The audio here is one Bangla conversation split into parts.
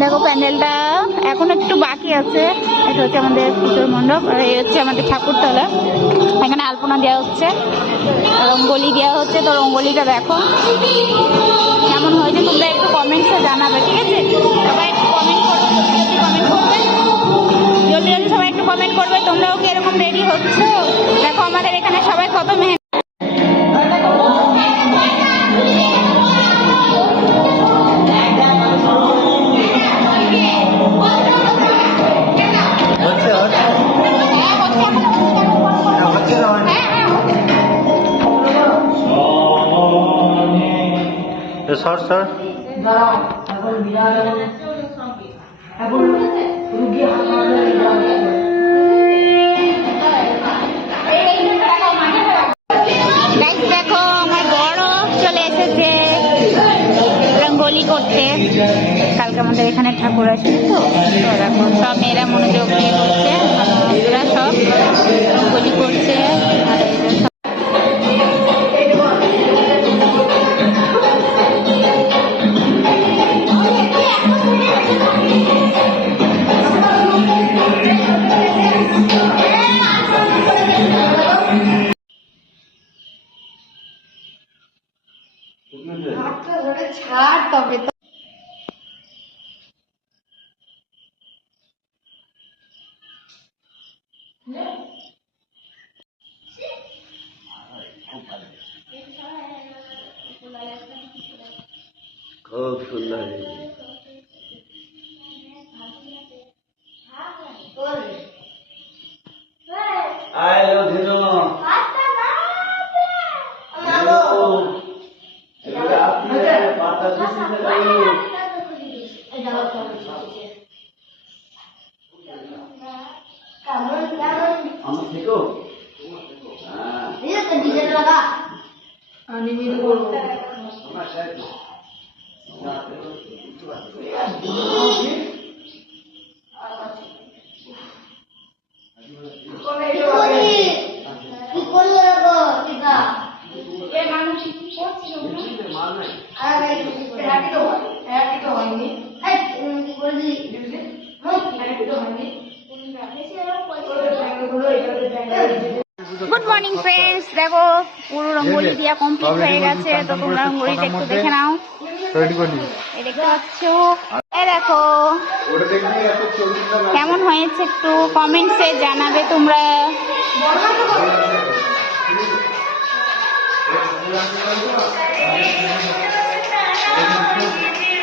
দেখো প্যান্ডেলটা এখন একটু বাকি আছে। এটা হচ্ছে আমাদের পুজোর মণ্ডপ, আর এই হচ্ছে আমাদের ঠাকুরতলা। এখানে আলপনা দেওয়া হচ্ছে, রঙ্গোলি দেওয়া হচ্ছে। তো রঙ্গোলিটা দেখো কেমন হয়েছে, তোমরা একটু কমেন্টসে জানাবে, ঠিক আছে? সবাই একটু কমেন্ট করবে, জলদি জলদি সবাই একটু কমেন্ট করবে তোমরাও কি এরকম রেডি হচ্ছ। দেখো আমাদের এখানে সবাই কত মেহনত। सर सर দেখো আমার বড় চলে এসেছে রঙ্গোলি করতে। কালকে আমাদের এখানে ঠাকুর আছে, তো দেখো সব মেয়েরা মনোযোগ দিয়ে করছে, ওরা সব রঙ্গোলি করছে। আর ছাড় তবে তো खूब सुंदर है। आए लो धीरो গুড মর্নিং ফ্রেন্ডস, দেখো পুরো রঙ্গোলি দিয়া কমপ্লিট হয়ে গেছে। তো তোমরা রঙ্গোলিটা একটু দেখে নাও, এই দেখতে পাচ্ছ। এই দেখো কেমন হয়েছে একটু কমেন্টসে জানাবে তোমরা।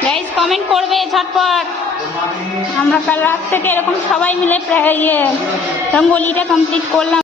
গাইস কমেন্ট করবে ঝটপট। আমরা কাল রাত থেকে এরকম সবাই মিলে রঙ্গোলিটা কমপ্লিট করলাম।